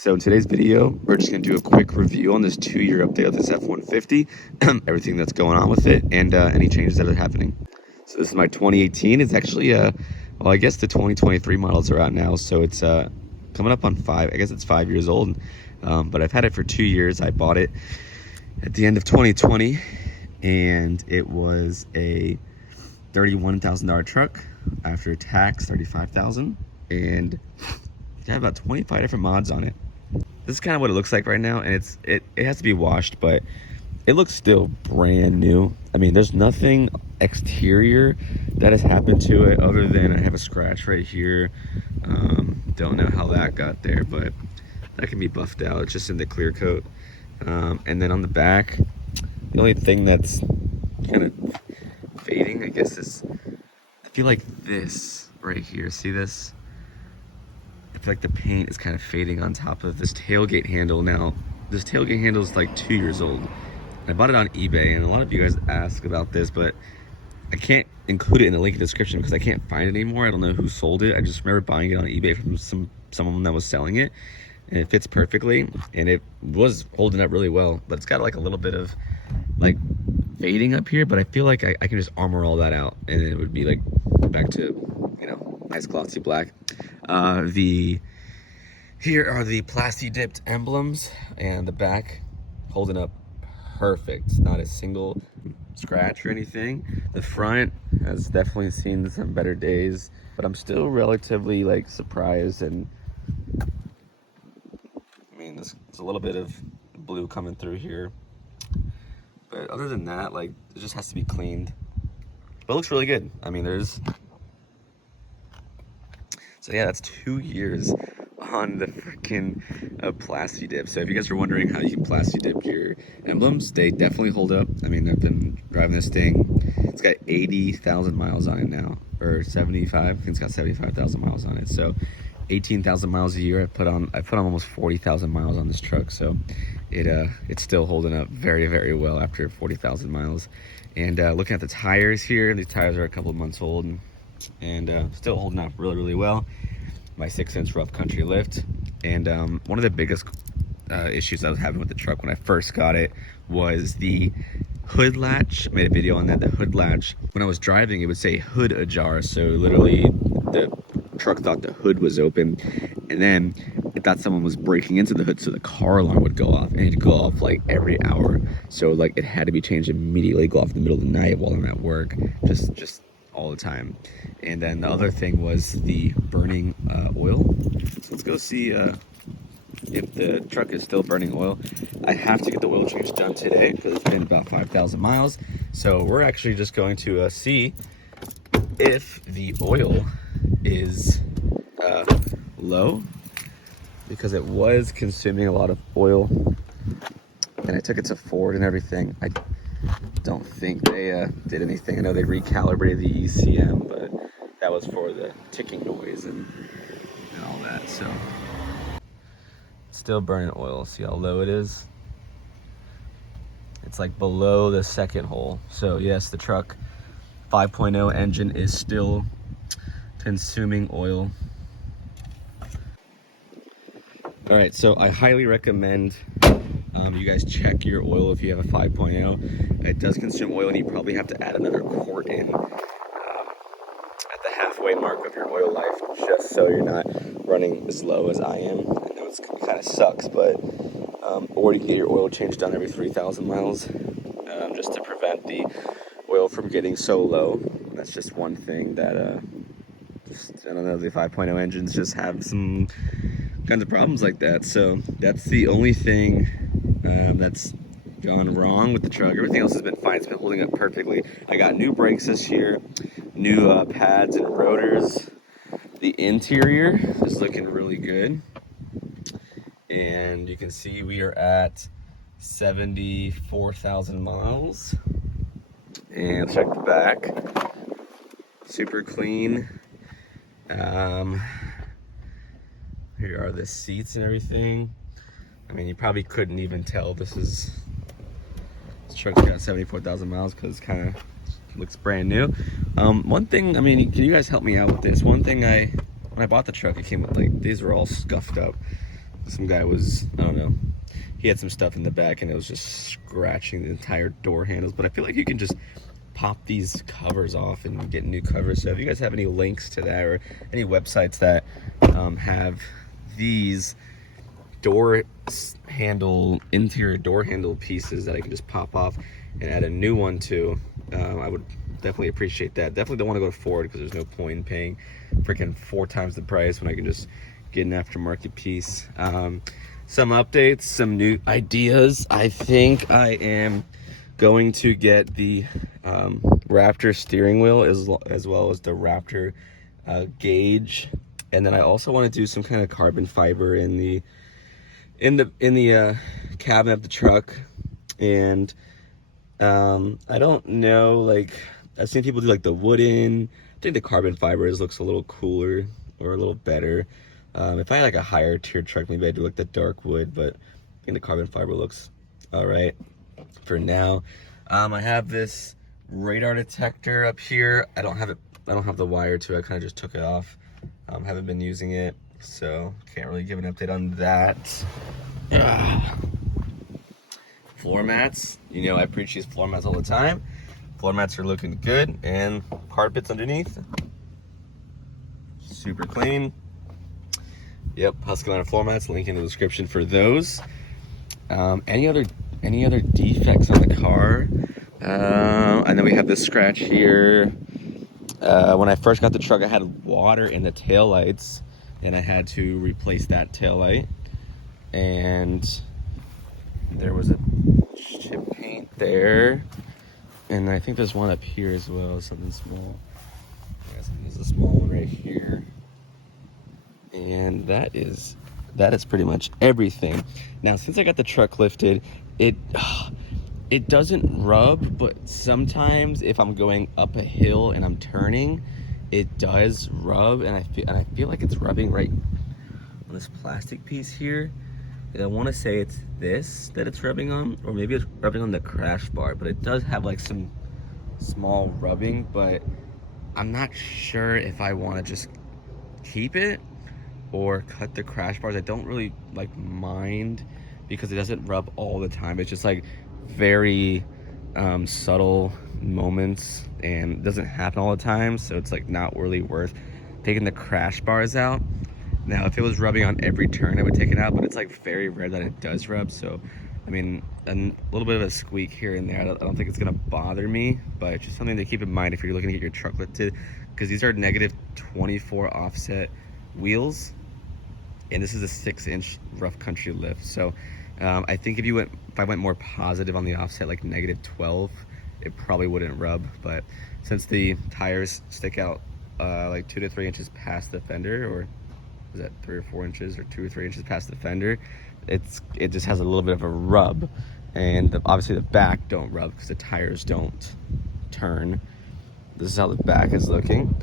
So in today's video, we're just going to do a quick review on this 2-year update of this F-150, everything that's going on with it, and any changes that are happening. So this is my 2018. It's actually, well, I guess the 2023 models are out now, so it's coming up on 5. I guess it's 5 years old, but I've had it for 2 years. I bought it at the end of 2020, and it was a $31,000 truck after tax, $35,000, and it had about 25 different mods on it. This is kind of what it looks like right now, and it has to be washed, but it looks still brand new. I mean, there's nothing exterior that has happened to it other than I have a scratch right here. Don't know how that got there, but that can be buffed out. It's just in the clear coat. And then on the back, the only thing that's kind of fading, I guess, is I feel like this right here. See this? I feel like the paint is kind of fading on top of this tailgate handle. Now, this tailgate handle is like 2 years old. I bought it on eBay, and a lot of you guys ask about this, but I can't include it in the link in the description because I can't find it anymore. I don't know who sold it. I just remember buying it on eBay from someone that was selling it, and it fits perfectly, and it was holding up really well, but it's got like a little bit of like fading up here, but I feel like I can just armor all that out, and it would be like back to, you know, nice glossy black. Here are the plasti dipped emblems, and the back holding up perfect, not a single scratch or anything. The front has definitely seen some better days, but I'm still relatively like surprised. And I mean, there's a little bit of blue coming through here, but other than that, like, it just has to be cleaned. But it looks really good. I mean, so yeah, that's 2 years on the freaking plasti dip. So if you guys are wondering how you can plasti dip your emblems, they definitely hold up. I mean, I've been driving this thing. It's got 80,000 miles on it now, or 75. I think it's got 75,000 miles on it. So 18,000 miles a year. I put on almost 40,000 miles on this truck. So it's still holding up very, very well after 40,000 miles. And looking at the tires here, these tires are a couple of months old, and still holding up really, really well. My 6-inch rough country lift. And one of the biggest issues I was having with the truck when I first got it was the hood latch. I made a video on that. The hood latch, when I was driving, it would say hood ajar. So literally the truck thought the hood was open, and then it thought someone was breaking into the hood, so the car alarm would go off, and it'd go off like every hour. So like it had to be changed immediately, go off in the middle of the night while I'm at work, just all the time. And then the other thing was the burning oil. So let's go see if the truck is still burning oil. I have to get the oil change done today because it's been about 5,000 miles. So we're actually just going to see if the oil is low, because it was consuming a lot of oil, and I took it to Ford and everything. I don't think they did anything. I know they recalibrated the ECM, but that was for the ticking noise and all that. So still burning oil. See how low it is? It's like below the second hole. So yes, the truck 5.0 engine is still consuming oil. All right, so I highly recommend you guys check your oil if you have a 5.0. It does consume oil, and you probably have to add another quart in at the halfway mark of your oil life, just so you're not running as low as I am. I know it kind of sucks, but or you get your oil change done every 3,000 miles, just to prevent the oil from getting so low. That's just one thing that I don't know, the 5.0 engines just have some kinds of problems like that. So that's the only thing that's gone wrong with the truck. Everything else has been fine. It's been holding up perfectly. I got new brakes this year, new pads and rotors. The interior is looking really good, and you can see we are at 74,000 miles. And check the back, super clean. Here are the seats and everything. I mean, you probably couldn't even tell this truck's got 74,000 miles because it kind of looks brand new. One thing, I mean, can you guys help me out with this? One thing when I bought the truck, it came with, like, these were all scuffed up. some guy was, I don't know, he had some stuff in the back and it was just scratching the entire door handles. But I feel like you can just pop these covers off and get new covers. So if you guys have any links to that or any websites that have these door handle, interior door handle pieces that I can just pop off and add a new one to, I would definitely appreciate that. Definitely don't want to go to Ford because there's no point in paying freaking 4 times the price when I can just get an aftermarket piece. Some updates, some new ideas. I think I am going to get the Raptor steering wheel as well as the Raptor gauge, and then I also want to do some kind of carbon fiber in the cabin of the truck. And I don't know, like I've seen people do like the wooden. I think the carbon fibers looks a little cooler or a little better. If I had like a higher tier truck, maybe I'd do like the dark wood, but I think the carbon fiber looks all right for now. I have this radar detector up here. I don't have the wire to it. I kind of just took it off. Haven't been using it, so can't really give an update on that. Floor mats. You know I preach these floor mats all the time. Floor mats are looking good, and carpets underneath. Super clean. Yep, Husqvarna floor mats. Link in the description for those. Any other defects on the car? I know we have this scratch here. When I first got the truck, I had water in the taillights, and I had to replace that taillight. And there was a chip paint there, and I think there's one up here as well, something small. There's a small one right here. And that is pretty much everything. Now, since I got the truck lifted, it doesn't rub, but sometimes if I'm going up a hill and I'm turning, it does rub, and I feel like it's rubbing right on this plastic piece here. And I want to say it's this that it's rubbing on, or maybe it's rubbing on the crash bar, but it does have like some small rubbing, but I'm not sure if I want to just keep it or cut the crash bars. I don't really like mind because it doesn't rub all the time. It's just like very subtle moments and it doesn't happen all the time, so it's like not really worth taking the crash bars out. Now if it was rubbing on every turn, I would take it out, but it's like very rare that it does rub. So I mean, a little bit of a squeak here and there, I don't think it's gonna bother me, but it's just something to keep in mind if you're looking to get your truck lifted, because these are negative 24 offset wheels, and this is a 6-inch rough country lift. So I think if I went more positive on the offset, like negative 12, it probably wouldn't rub. But since the tires stick out like 2 to 3 inches past the fender, or is that 3 or 4 inches, or 2 or 3 inches past the fender, it just has a little bit of a rub. And obviously the back don't rub because the tires don't turn. This is how the back is looking.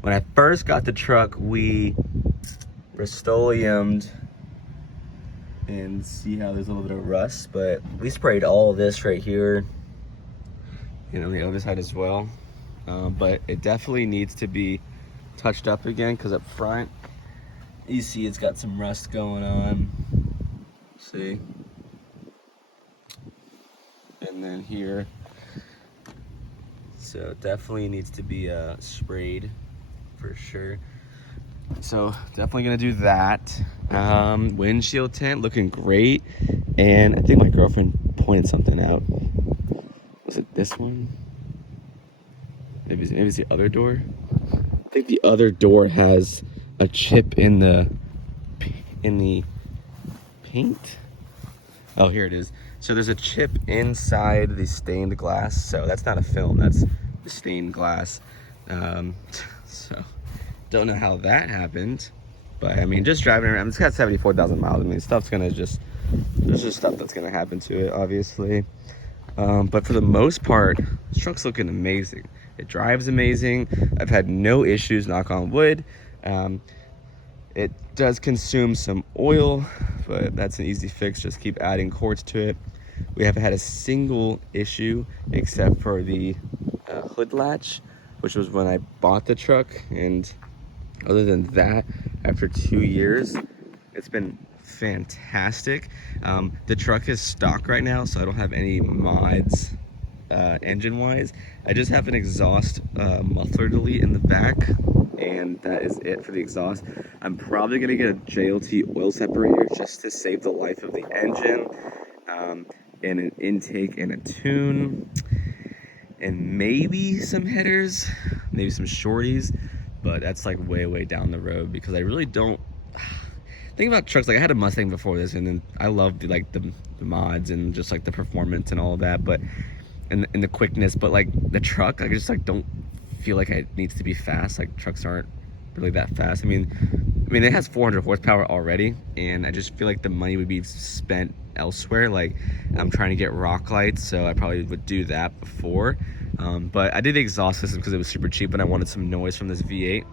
When I first got the truck, we Rust-Oleum'd, and see how there's a little bit of rust, but we sprayed all of this right here and on the other side as well. But it definitely needs to be touched up again, because up front you see it's got some rust going on. See? And then here. So it definitely needs to be sprayed for sure. So definitely gonna do that. Windshield tint looking great. And I think my girlfriend pointed something out. Was it this one? Maybe it's the other door. I think the other door has a chip in the paint. Oh, here it is. So there's a chip inside the stained glass. So that's not a film, that's the stained glass. So don't know how that happened, but I mean, just driving around, it's got 74,000 miles. I mean, there's just stuff that's gonna happen to it, obviously. But for the most part, this truck's looking amazing. It drives amazing. I've had no issues, knock on wood. It does consume some oil, but that's an easy fix. Just keep adding quarts to it. We haven't had a single issue except for the hood latch, which was when I bought the truck. And other than that, after 2 years, it's been fantastic. The truck is stock right now, so I don't have any mods engine wise. I just have an exhaust muffler delete in the back, and that is it for the exhaust. I'm probably gonna get a JLT oil separator just to save the life of the engine, and an intake and a tune, and maybe some headers, maybe some shorties, but that's like way down the road because I really don't think about trucks. Like I had a Mustang before this, and then I loved like the mods and just like the performance and all of that, but and the quickness, but like the truck, I just like don't feel like it needs to be fast. Like trucks aren't really that fast. I mean it has 400 horsepower already, and I just feel like the money would be spent elsewhere. Like I'm trying to get rock lights, so I probably would do that before. But I did the exhaust system because it was super cheap and I wanted some noise from this V8.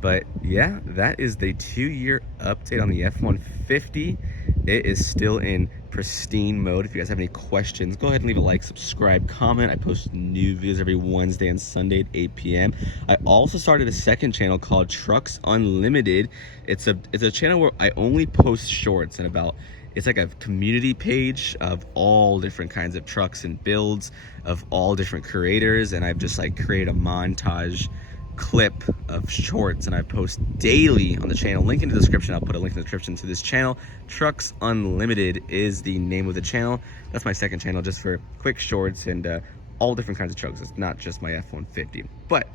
But yeah, that is the 2-year update on the F-150. It is still in pristine mode. If you guys have any questions, go ahead and leave a like, subscribe, comment. I post new videos every Wednesday and Sunday at 8 p.m. I also started a second channel called Trucks Unlimited. It's a channel where I only post shorts, and it's like a community page of all different kinds of trucks and builds of all different creators, and I've just like created a montage clip of shorts, and I post daily on the channel. Link in the description. I'll put a link in the description to this channel. Trucks Unlimited is the name of the channel. That's my second channel, just for quick shorts and all different kinds of trucks. It's not just my F-150. But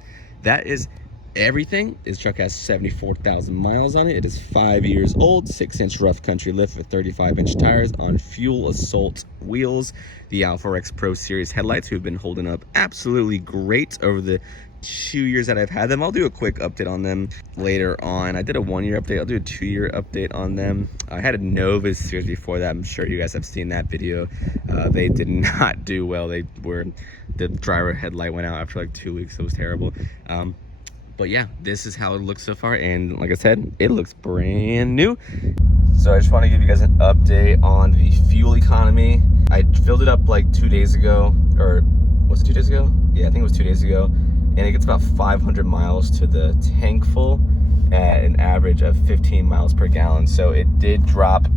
that is everything. This truck has 74,000 miles on it. It is 5 years old, 6-inch rough country lift with 35-inch tires on fuel assault wheels. The Alpha X Pro Series headlights, who have been holding up absolutely great over the 2 years that I've had them. I'll do a quick update on them later on. I did a 1-year update. I'll do a 2-year update on them. I had a Nova series before that. I'm sure you guys have seen that video. They did not do well. The driver headlight went out after like 2 weeks. It was terrible. But yeah, this is how it looks so far, and like I said, it looks brand new. So I just want to give you guys an update on the fuel economy. I filled it up like 2 days ago, or was it 2 days ago? Yeah, I think it was 2 days ago. And it gets about 500 miles to the tank full at an average of 15 miles per gallon. So it did drop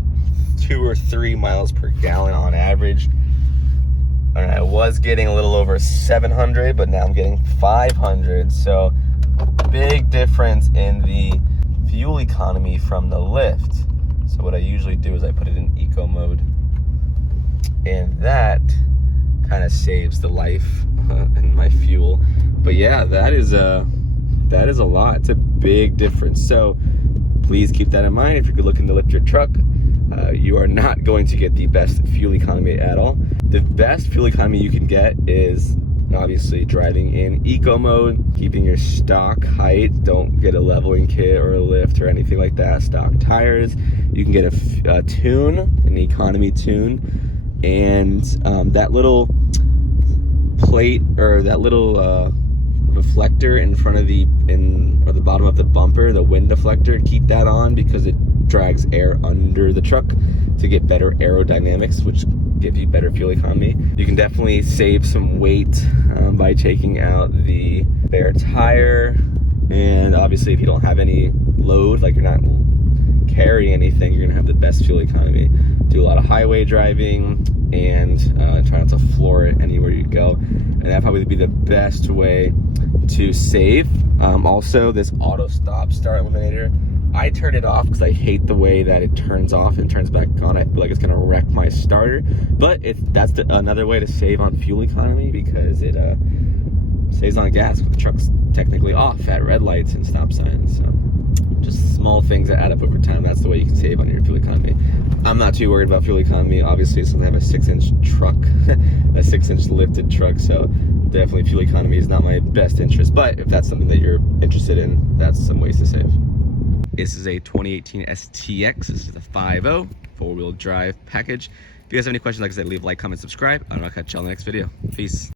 2 or 3 miles per gallon on average. And I was getting a little over 700, but now I'm getting 500. So big difference in the fuel economy from the lift. So what I usually do is I put it in eco mode, and that kind of saves the life in my fuel. But yeah, that is a lot. It's a big difference. So please keep that in mind if you're looking to lift your truck. You are not going to get the best fuel economy at all. The best fuel economy you can get is obviously driving in eco mode, keeping your stock height. Don't get a leveling kit or a lift or anything like that. Stock tires. You can get a tune, an economy tune, and that little plate, or that little reflector in front of the bottom of the bumper, the wind deflector, keep that on because it drags air under the truck to get better aerodynamics, which give you better fuel economy. You can definitely save some weight by taking out the spare tire, and obviously if you don't have any load, like you're not carrying anything, you're gonna have the best fuel economy. Do a lot of highway driving and try not to floor it anywhere you go, and that'd probably be the best way to save. Also, this auto stop start eliminator, I turn it off because I hate the way that it turns off and turns back on. I feel like it's gonna wreck my starter, but that's another way to save on fuel economy, because it saves on gas with the truck's technically off at red lights and stop signs. So just small things that add up over time. That's the way you can save on your fuel economy. I'm not too worried about fuel economy. Obviously, since I have a 6-inch truck, a 6-inch lifted truck, so definitely fuel economy is not my best interest. But if that's something that you're interested in, that's some ways to save. This is a 2018 STX. This is a 5.0 4-wheel drive package. If you guys have any questions, like I said, leave a like, comment, subscribe. I'll catch y'all in the next video. Peace.